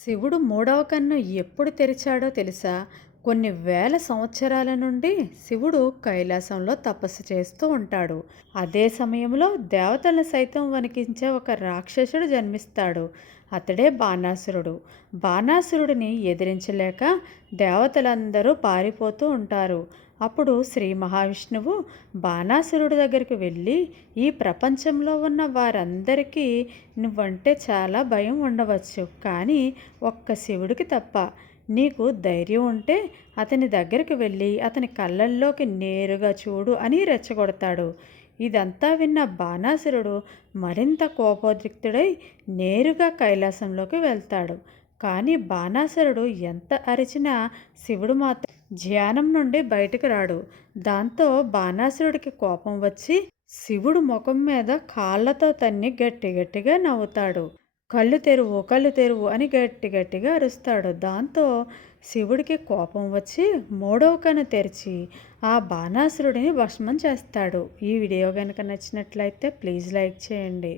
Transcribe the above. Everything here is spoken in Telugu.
శివుడు మూడవ కన్ను ఎప్పుడు తెరిచాడో తెలుసా? కొన్ని వేల సంవత్సరాల నుండి శివుడు కైలాసంలో తపస్సు చేస్తూ ఉంటాడు. అదే సమయంలో దేవతలను సైతం వణికించే ఒక రాక్షసుడు జన్మిస్తాడు. అతడే బాణాసురుడు. బాణాసురుడిని ఎదిరించలేక దేవతలందరూ పారిపోతూ ఉంటారు. అప్పుడు శ్రీ మహావిష్ణువు బాణాసురుడి దగ్గరికి వెళ్ళి, ఈ ప్రపంచంలో ఉన్న వారందరికీ నువ్వంటే చాలా భయం ఉండవచ్చు, కానీ ఒక్క శివుడికి తప్ప. నీకు ధైర్యం ఉంటే అతని దగ్గరికి వెళ్ళి అతని కళ్ళల్లోకి నేరుగా చూడు అని రెచ్చగొడతాడు. ఇదంతా విన్న బాణాసురుడు మరింత కోపోద్రిక్తుడై నేరుగా కైలాసంలోకి వెళ్తాడు. కానీ బాణాసురుడు ఎంత అరిచినా శివుడు మాత్రం ధ్యానం నుండి బయటకు రాడు. దాంతో బాణాసురుడికి కోపం వచ్చి శివుడు ముఖం మీద కాళ్ళతో తన్ని గట్టి గట్టిగా నవ్వుతాడు. కళ్ళు తెరువు, కళ్ళు తెరువు అని గట్టి గట్టిగా అరుస్తాడు. దాంతో శివుడికి కోపం వచ్చి మూడవ కన్ను తెరిచి ఆ బాణాసురుడిని భస్మం చేస్తాడు. ఈ వీడియో కనుక నచ్చినట్లయితే ప్లీజ్ లైక్ చేయండి.